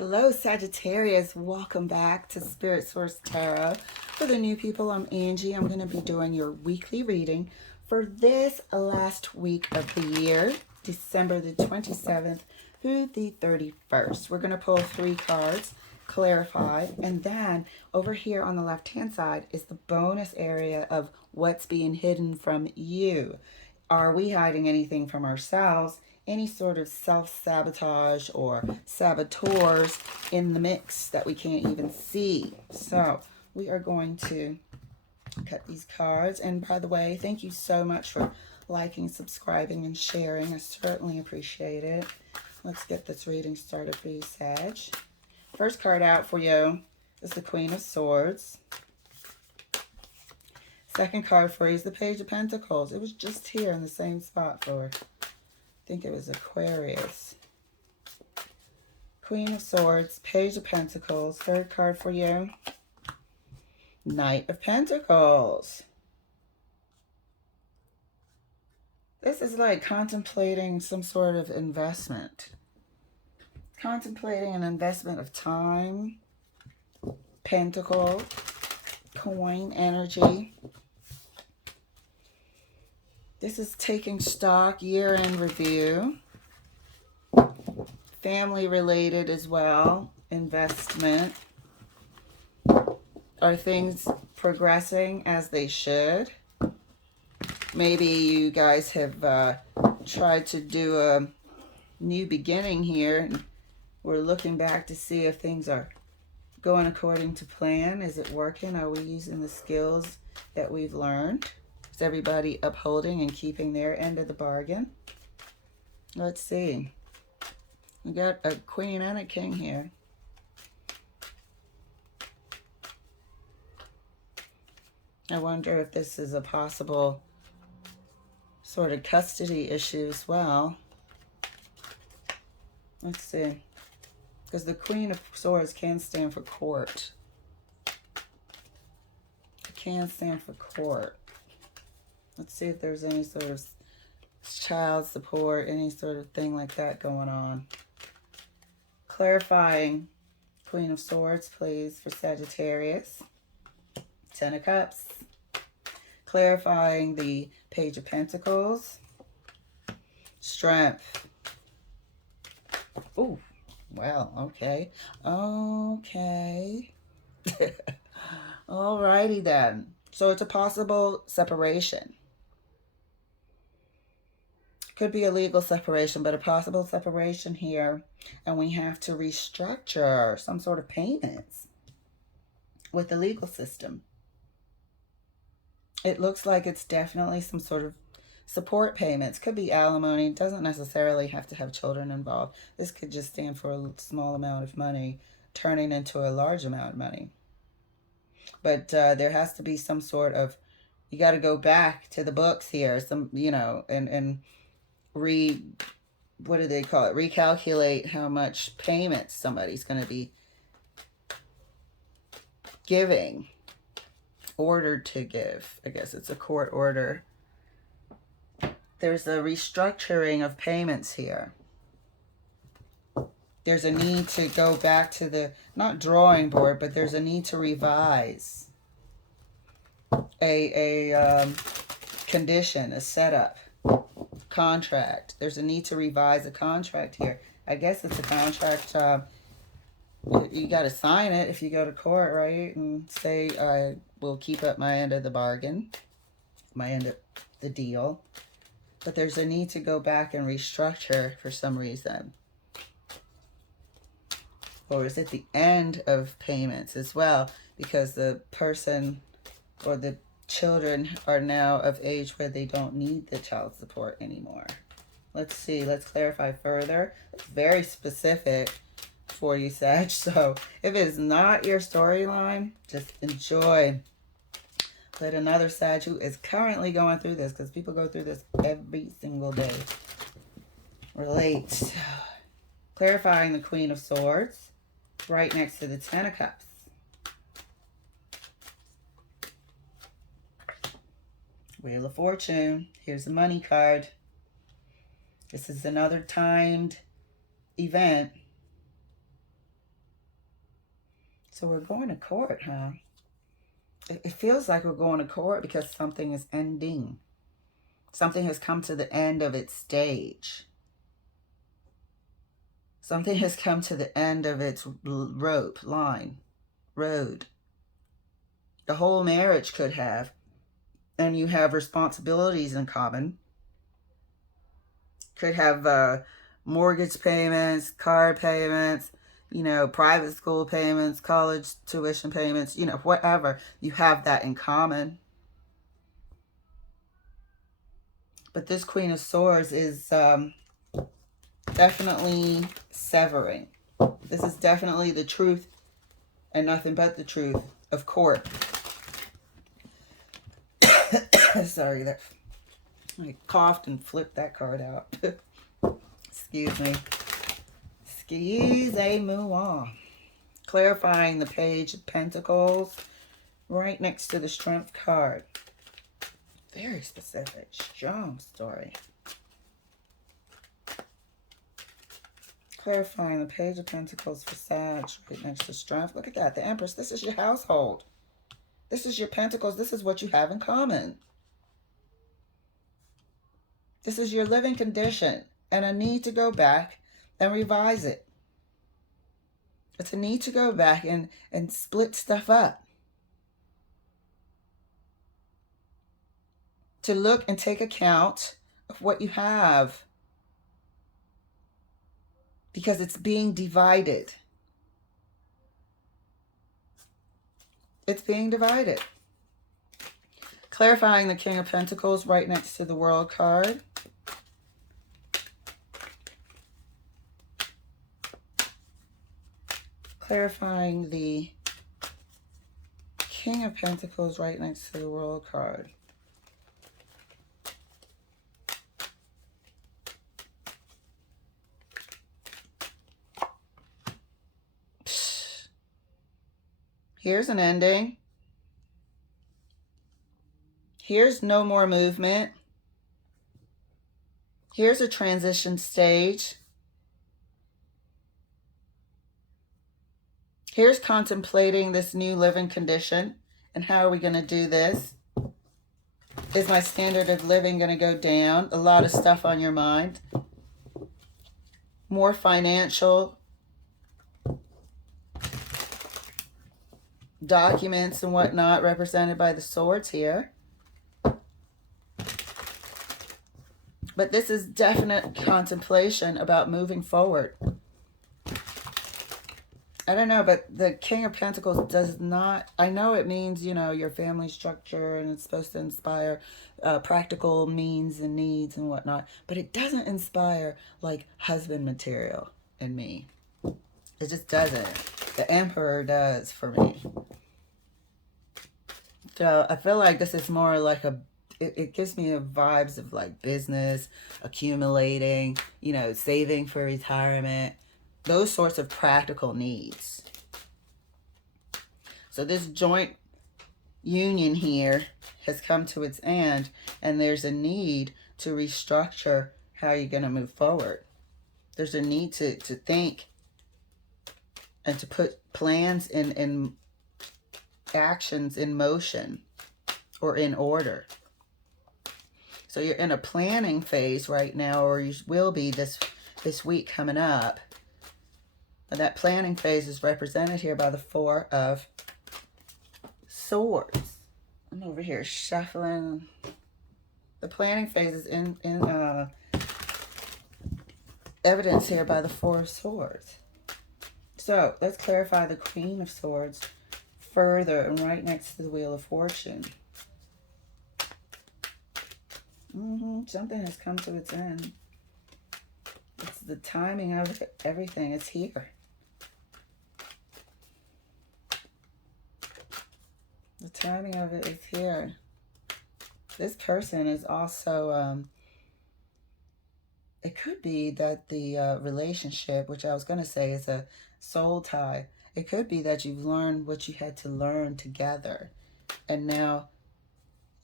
Hello, Sagittarius. Welcome back to Spirit Source Tarot. For the new people, I'm Angie. I'm going to be doing your weekly reading for this last week of the year, December the 27th through the 31st. We're going to pull 3 cards, clarify, and then over here on the left-hand side is the bonus area of what's being hidden from you. Are we hiding anything from ourselves? Any sort of self-sabotage or saboteurs in the mix that we can't even see. So we are going to cut these cards. And by the way, thank you so much for liking, subscribing, and sharing. I certainly appreciate it. Let's get this reading started for you, Sag. First card out for you is the Queen of Swords. Second card for you is the Page of Pentacles. It was just here in the same spot for, I think it was Aquarius. Queen of Swords, Page of Pentacles. Third card for you, Knight of Pentacles. This is like contemplating some sort of investment. Contemplating an investment of time, pentacle, coin energy. This is taking stock, year-end review. Family related as well, investment. Are things progressing as they should? Maybe you guys have tried to do a new beginning here, and we're looking back to see if things are going according to plan. Is it working? Are we using the skills that we've learned? Is everybody upholding and keeping their end of the bargain? Let's see. We got a queen and a king here. I wonder if this is a possible sort of custody issue as well. Let's see. Because the Queen of Swords can stand for court. It can stand for court. Let's see if there's any sort of child support, any sort of thing like that going on. Clarifying Queen of Swords, please, for Sagittarius. Ten of Cups. Clarifying the Page of Pentacles. Strength. Ooh, well, okay. Okay. Alrighty then. So it's a possible separation. Could be a legal separation, but a possible separation here. And we have to restructure some sort of payments with the legal system. It looks like it's definitely some sort of support payments. Could be alimony. It doesn't necessarily have to have children involved. This could just stand for a small amount of money turning into a large amount of money. But there has to be some sort of, you got to go back to the books here, some, you know, and what do they call it? Recalculate how much payments somebody's going to be giving, ordered to give. I guess it's a court order. There's a restructuring of payments here. There's a need to go back to the, not drawing board, but there's a need to revise a condition, a setup, contract. There's a need to revise a contract here. I guess it's a contract. You got to sign it if you go to court, right? And say, I will keep up my end of the bargain, my end of the deal. But there's a need to go back and restructure for some reason. Or is it the end of payments as well? Because the person or the children are now of age where they don't need the child support anymore. Let's see. Let's clarify further. It's very specific for you, Sag. So if it is not your storyline, just enjoy. Let another Sag who is currently going through this, because people go through this every single day, relate. Clarifying the Queen of Swords right next to the Ten of Cups. Wheel of Fortune. Here's the money card. This is another timed event. So we're going to court, huh? It feels like we're going to court because something is ending. Something has come to the end of its stage. Something has come to the end of its road. The whole marriage could have. And you have responsibilities in common. Could have mortgage payments, car payments, private school payments, college tuition payments, whatever. You have that in common. But this Queen of Swords is definitely severing. This is definitely the truth and nothing but the truth of court. Sorry, I coughed and flipped that card out. Excuse me. Excusez-moi. Clarifying the Page of Pentacles right next to the Strength card. Very specific, strong story. Clarifying the Page of Pentacles for Sag right next to Strength. Look at that, the Empress. This is your household. This is your Pentacles. This is what you have in common. This is your living condition and a need to go back and revise it. It's a need to go back and split stuff up. To look and take account of what you have. Because it's being divided. It's being divided. Clarifying the King of Pentacles right next to the World card. Clarifying the King of Pentacles right next to the World card. Here's an ending. Here's no more movement. Here's a transition stage. Here's contemplating this new living condition. And how are we going to do this? Is my standard of living going to go down? A lot of stuff on your mind. More financial documents and whatnot represented by the swords here. But this is definite contemplation about moving forward. I don't know, but the King of Pentacles does not, I know it means, your family structure and it's supposed to inspire practical means and needs and whatnot, but it doesn't inspire like husband material in me. It just doesn't. The Emperor does for me. So I feel like this is more like it gives me a vibes of like business, accumulating, saving for retirement. Those sorts of practical needs. So this joint union here has come to its end, and there's a need to restructure how you're going to move forward. There's a need to think and to put plans in actions in motion or in order. So you're in a planning phase right now, or you will be this week coming up. And that planning phase is represented here by the Four of Swords. I'm over here shuffling. The planning phase is in evidence here by the Four of Swords. So let's clarify the Queen of Swords further and right next to the Wheel of Fortune. Something has come to its end. It's the timing of everything. It's here. The timing of it is here. This person is also, it could be that the relationship, which I was going to say is a soul tie, it could be that you've learned what you had to learn together. And now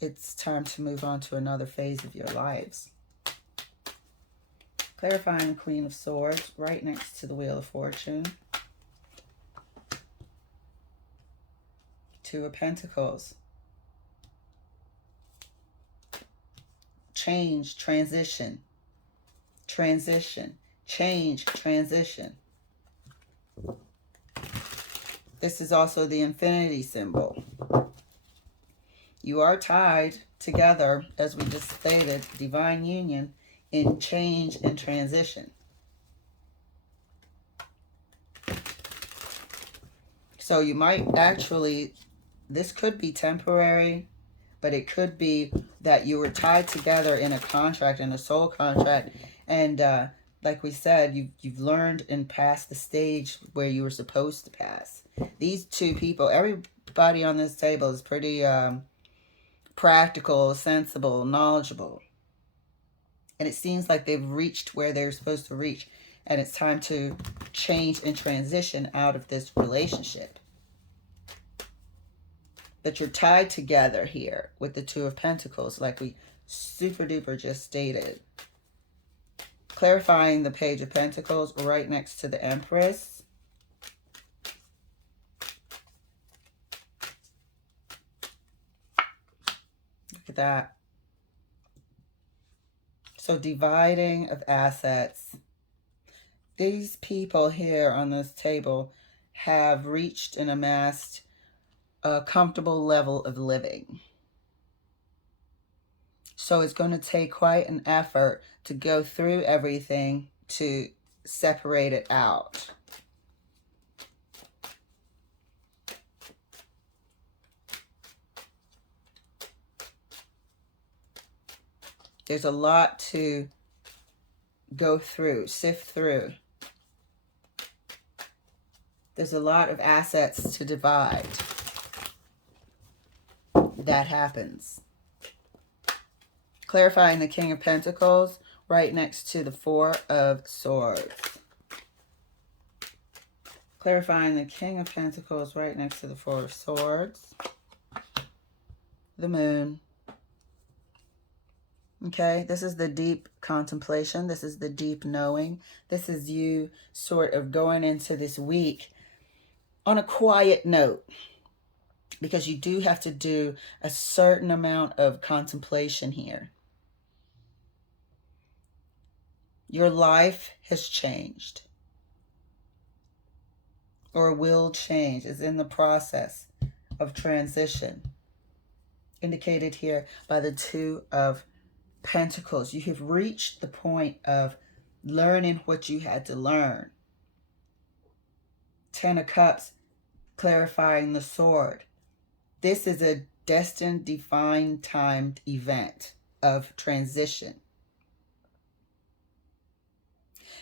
it's time to move on to another phase of your lives. Clarifying the Queen of Swords right next to the Wheel of Fortune. Two of Pentacles. Change, transition. Transition, change, transition. This is also the infinity symbol. You are tied together, as we just stated, divine union, in change and transition. So you might actually, this could be temporary, but it could be that you were tied together in a contract, in a soul contract, and like we said, you've learned and passed the stage where you were supposed to pass. These two people, everybody on this table is pretty practical, sensible, knowledgeable. And it seems like they've reached where they're supposed to reach. And it's time to change and transition out of this relationship. But you're tied together here with the Two of Pentacles, like we super duper just stated. Clarifying the Page of Pentacles right next to the Empress. Look at that. So dividing of assets. These people here on this table have reached and amassed a comfortable level of living. So it's going to take quite an effort to go through everything to separate it out. There's a lot to go through, sift through. There's a lot of assets to divide. That happens. Clarifying the King of Pentacles right next to the Four of Swords. Clarifying the King of Pentacles right next to the Four of Swords. The Moon. Okay, this is the deep contemplation. This is the deep knowing. This is you sort of going into this week on a quiet note, because you do have to do a certain amount of contemplation here. Your life has changed, or will change, is in the process of transition, indicated here by the Two of Pentacles. You have reached the point of learning what you had to learn. Ten of Cups, clarifying the Sword. This is a destined, defined, timed event of transition.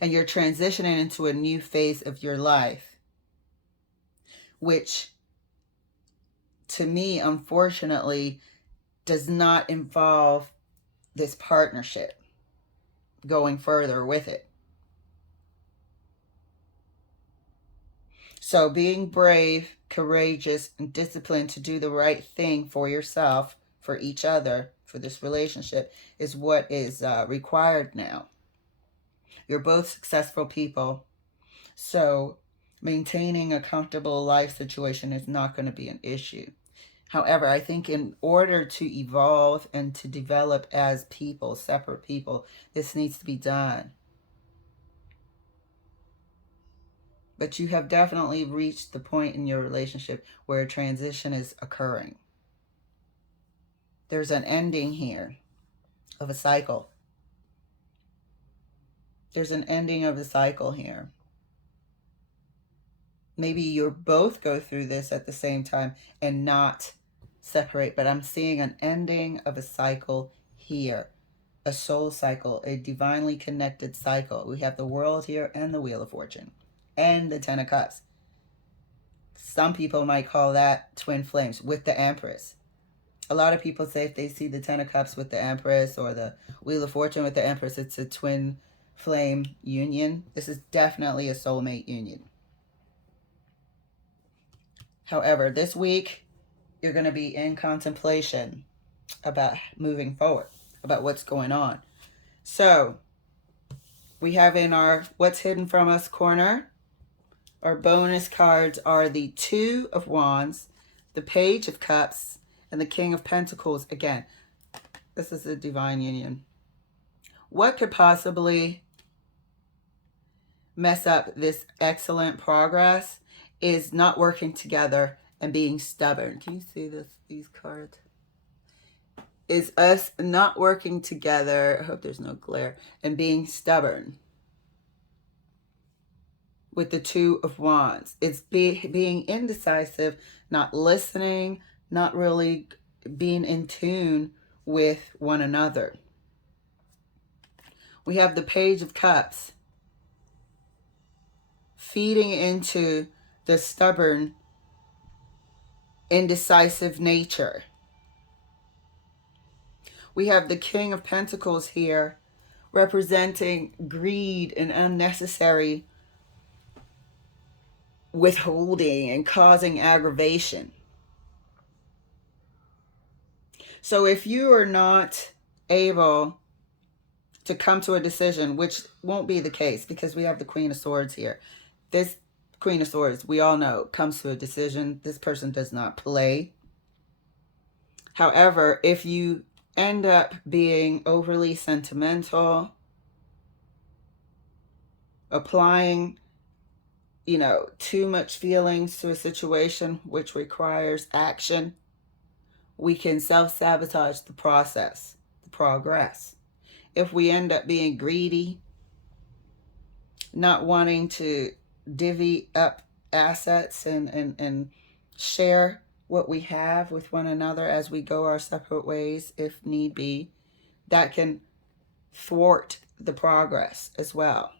And you're transitioning into a new phase of your life, which to me, unfortunately, does not involve this partnership going further with it. So being brave, courageous, and disciplined to do the right thing for yourself, for each other, for this relationship is what is required now. You're both successful people. So maintaining a comfortable life situation is not going to be an issue. However, I think in order to evolve and to develop as people, separate people, this needs to be done. But you have definitely reached the point in your relationship where a transition is occurring. There's an ending here of a cycle. There's an ending of a cycle here. Maybe you both go through this at the same time and not separate, but I'm seeing an ending of a cycle here. A soul cycle, a divinely connected cycle. We have the World here and the Wheel of Fortune and the Ten of Cups. Some people might call that twin flames with the Empress. A lot of people say if they see the Ten of Cups with the Empress or the Wheel of Fortune with the Empress, it's a twin flame union. This is definitely a soulmate union. However, this week, you're going to be in contemplation about moving forward, about what's going on. So, we have in our What's Hidden From Us corner, our bonus cards are the Two of Wands, the Page of Cups, and the King of Pentacles. Again, this is a divine union. What could possibly mess up this excellent progress is not working together and being stubborn. Can you see this? These cards? Is us not working together, I hope there's no glare, and being stubborn. With the Two of Wands, it's being indecisive, not listening, not really being in tune with one another. We have the Page of Cups, feeding into the stubborn, indecisive nature. We have the King of Pentacles here, representing greed and unnecessary withholding and causing aggravation. So if you are not able to come to a decision, which won't be the case because we have the Queen of Swords here. This Queen of Swords, we all know, comes to a decision. This person does not play. However, if you end up being overly sentimental, applying, too much feelings to a situation which requires action, we can self-sabotage the process, the progress. If we end up being greedy, not wanting to divvy up assets and share what we have with one another as we go our separate ways, if need be, that can thwart the progress as well.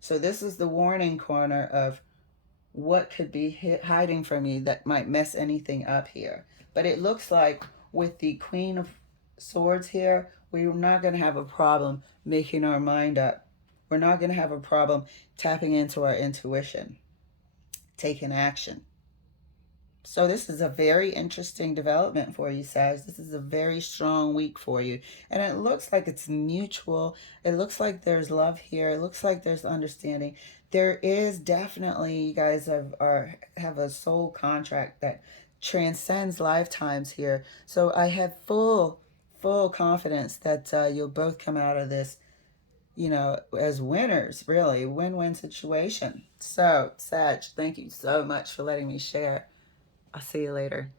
So this is the warning corner of what could be hiding from you that might mess anything up here. But it looks like with the Queen of Swords here, we're not going to have a problem making our mind up. We're not going to have a problem tapping into our intuition, taking action. So this is a very interesting development for you, Sag. This is a very strong week for you. And it looks like it's mutual. It looks like there's love here. It looks like there's understanding. There is definitely, you guys have a soul contract that transcends lifetimes here. So I have full confidence that you'll both come out of this, as winners, really. Win-win situation. So, Sag, thank you so much for letting me share. I'll see you later.